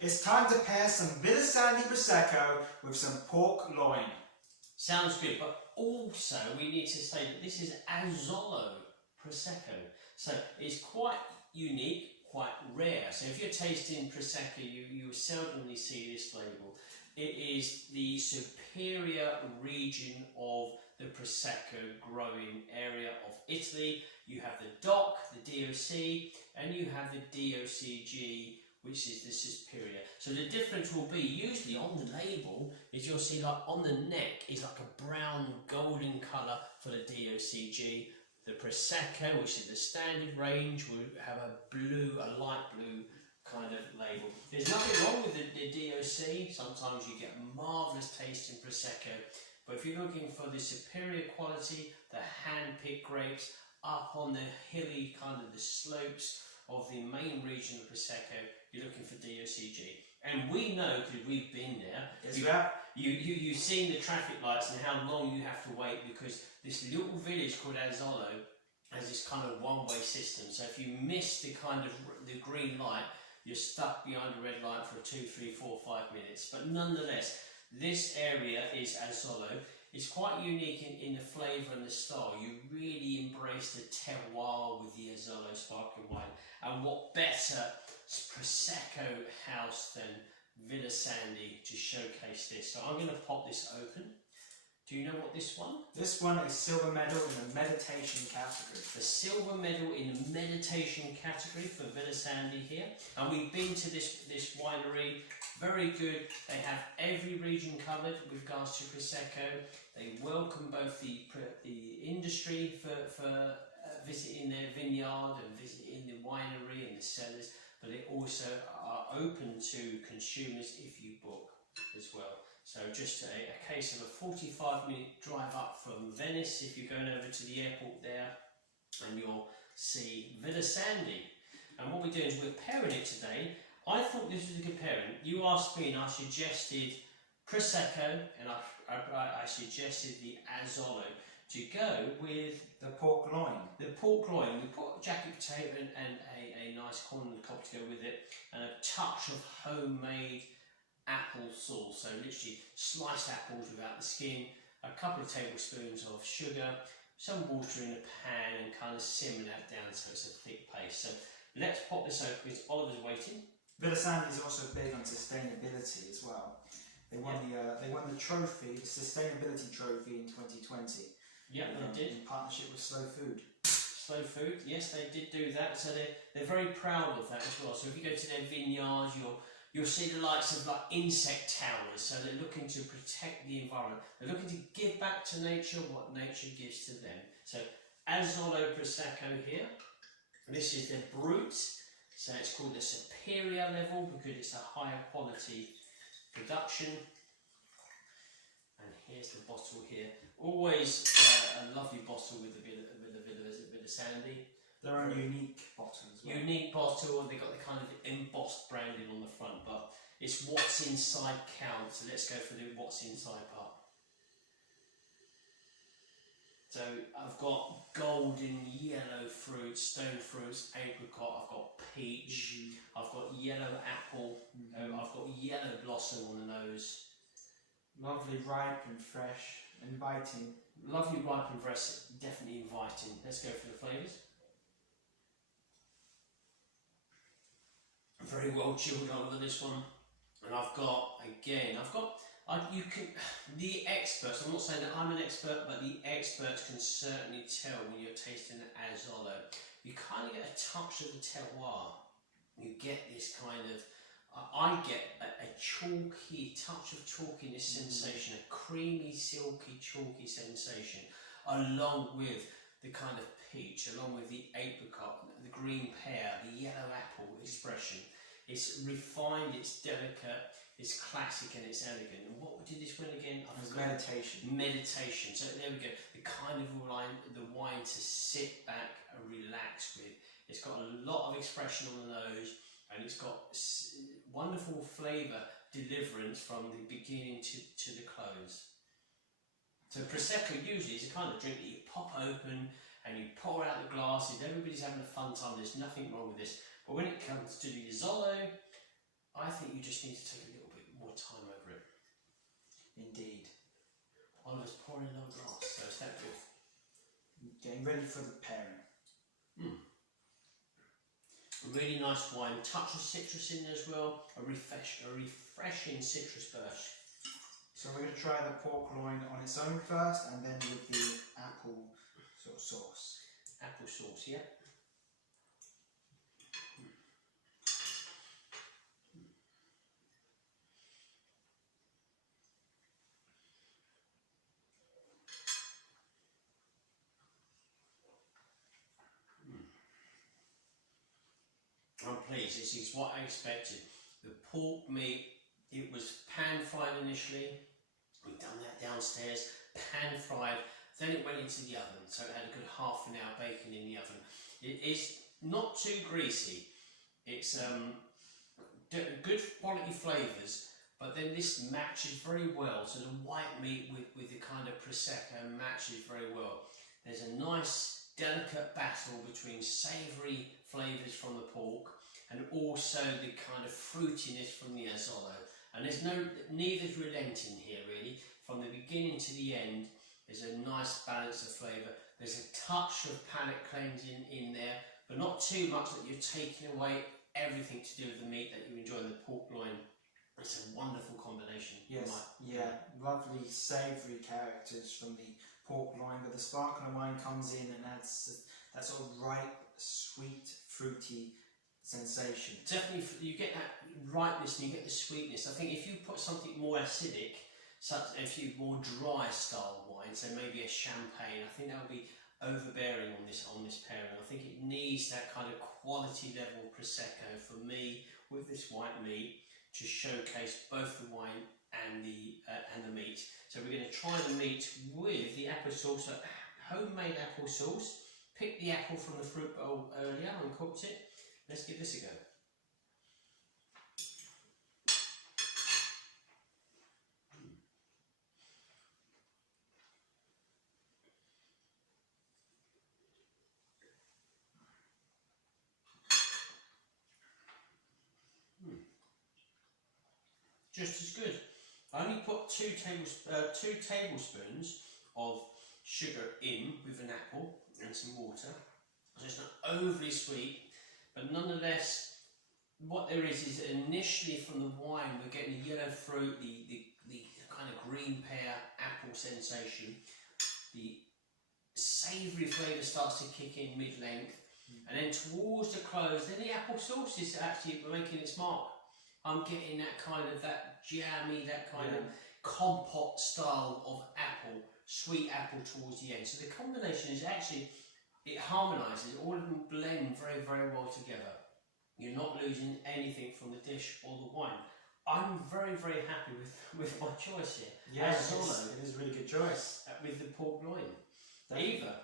It's time to pair some Vill Sandi Prosecco with some pork loin. Sounds good, but also we need to say that this is Asolo Prosecco. So it's quite unique, quite rare. So if you're tasting Prosecco, you will seldomly see this label. It is the superior region of the Prosecco growing area of Italy. You have the DOC, the DOC, and you have the DOCG, which is the superior. So the difference will be, usually on the label, is you'll see like on the neck is like a brown golden colour for the DOCG. The Prosecco, which is the standard range, will have a blue, a light blue kind of label. There's nothing wrong with the DOC. Sometimes you get marvellous taste in Prosecco, but if you're looking for the superior quality, the hand-picked grapes up on the hilly kind of the slopes of the main region of Prosecco, you're looking for DOCG. And we know, because we've been there, you've seen the traffic lights and how long you have to wait, because this little village called Asolo has this kind of one-way system. So if you miss the kind of the green light, you're stuck behind a red light for 2, 3, 4, 5 minutes. But nonetheless, this area is Asolo. It's quite unique in the flavour and the style. You really embrace the terroir with the Asolo sparkling wine. And what better Prosecco house than Vill Sandi to showcase this? So I'm going to pop this open. Do you know what this one? This one is silver medal in the meditation category. The silver medal in the meditation category for Vill Sandi here. And we've been to this winery. Very good. They have every region covered with regards to Prosecco. They welcome both the industry for visiting their vineyard and visiting the winery and the cellars, but they also are open to consumers if you book as well. So just a case of a 45-minute drive up from Venice if you're going over to the airport there, and you'll see Vill Sandi. And what we're doing is we're pairing it today. I thought this was a good pairing. You asked me and I suggested Prosecco, and I suggested the Asolo to go with the pork loin. The pork loin. We put jacket potato and a nice corn on the cob to go with it, and a touch of homemade apple sauce. So literally sliced apples without the skin, a couple of tablespoons of sugar, some water in the pan, and kind of simmer that down so it's a thick paste. So let's pop this open because Oliver's waiting. Vill Sandi is also big on sustainability as well. They won the trophy, the sustainability trophy in 2020. Yeah, they did. In partnership with Slow Food. Slow Food, yes, they did do that. So they're very proud of that as well. So if you go to their vineyards, you'll see the likes of like insect towers. So they're looking to protect the environment. They're looking to give back to nature what nature gives to them. So Asolo Prosecco here. This is their Brut. So it's called the superior level because it's a higher quality production. And here's the bottle here. Always a lovely bottle with the Vill Sandi. Their own unique bottle as well. Unique bottle. They've got the kind of embossed branding on the front, but it's what's inside counts. So let's go for the what's inside part. So I've got golden yellow fruits, stone fruits, apricot, I've got peach, I've got yellow apple, I've got yellow blossom on the nose. Lovely, ripe and fresh, inviting. Lovely, ripe and fresh, definitely inviting. Let's go for the flavours. Very well chilled over this one. And I've got, the experts, I'm not saying that I'm an expert, but the experts can certainly tell when you're tasting the Asolo. You kind of get a touch of the terroir. You get this kind of, I get a chalky, touch of chalkiness sensation, a creamy, silky, chalky sensation, along with the kind of peach, along with the apricot, the green pear, the yellow apple expression. It's refined, it's delicate, it's classic and it's elegant. And what did this win again? Meditation. Meditation. So there we go. The kind of wine to sit back and relax with. It's got a lot of expression on the nose, and it's got wonderful flavour deliverance from the beginning to the close. So Prosecco usually is a kind of drink that you pop open and you pour out the glasses. Everybody's having a fun time. There's nothing wrong with this. But when it comes to the Asolo, I think you just need to take a little bit more time over it. Indeed. Oliver's pouring another glass, so is that good? Getting ready for the pairing. Really nice wine, touch of citrus in there as well, a refreshing citrus burst. So we're going to try the pork loin on its own first, and then with the apple sort of sauce. Apple sauce, yeah. I'm pleased, this is what I expected. The pork meat, it was pan fried initially, we've done that downstairs, pan fried, then it went into the oven, so it had a good half an hour baking in the oven. It is not too greasy, it's good quality flavours, but then this matches very well, so the white meat with the kind of Prosecco matches very well. There's a nice delicate battle between savoury flavours from the pork and also the kind of fruitiness from the Asolo. And there's neither's relenting here really. From the beginning to the end, there's a nice balance of flavour. There's a touch of palate cleansing in there, but not too much that you're taking away everything to do with the meat that you enjoy in the pork loin. It's a wonderful combination. Yes, lovely savoury characters from the pork loin, but the sparkling wine comes in and adds that sort of ripe, sweet, fruity sensation. Definitely, you get that ripeness and you get the sweetness. I think if you put something more acidic, such if you more dry style wine, so maybe a champagne, I think that would be overbearing on this pairing. I think it needs that kind of quality level Prosecco for me with this white meat to showcase both the wine and the meat. So we're going to try the meat with the apple sauce, so homemade apple sauce. Picked the apple from the fruit bowl earlier and cooked it. Let's give this a go. Just as good. I only put two tablespoons of sugar in with an apple and some water, so it's not overly sweet, but nonetheless what there is initially from the wine we're getting the yellow fruit, the kind of green pear apple sensation, the savoury flavour starts to kick in mid-length, and then towards the close then the apple sauce is actually making its mark. I'm getting that kind of, that jammy, that kind of compote style of apple, sweet apple towards the end. So the combination is actually, it harmonises, all of them blend very, very well together. You're not losing anything from the dish or the wine. I'm very, very happy with my choice here. Yes, it is a really good choice. With the pork loin. Either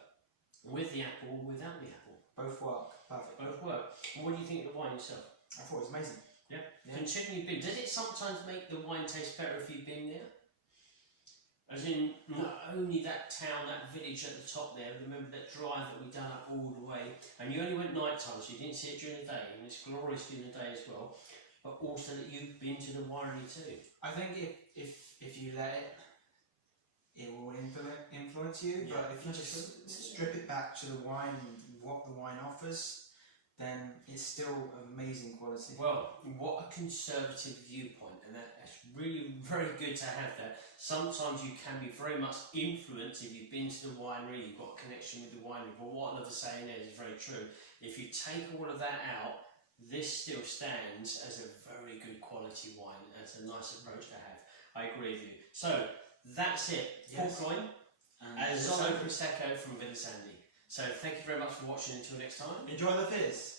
with the apple or without the apple. Both work, perfect. Both work. And what do you think of the wine yourself? I thought it was amazing. Yeah. Considering you've been, does it sometimes make the wine taste better if you've been there? As in, not only that town, that village at the top there, remember that drive that we done up all the way, and you only went night time, so you didn't see it during the day, and it's glorious during the day as well, but also that you've been to the winery too. I think if you let it will influence you, but if you just strip it back to the wine and what the wine offers, then it's still amazing quality. Well, what a conservative viewpoint, and that's really very good to have that. Sometimes you can be very much influenced if you've been to the winery, you've got a connection with the winery, but what another saying is very true. If you take all of that out, this still stands as a very good quality wine, and it's a nice approach to have. I agree with you. So, that's it. Yes. Pork loin, Asolo Prosecco from Vill Sandi. So thank you very much for watching. Until next time. Enjoy the fizz.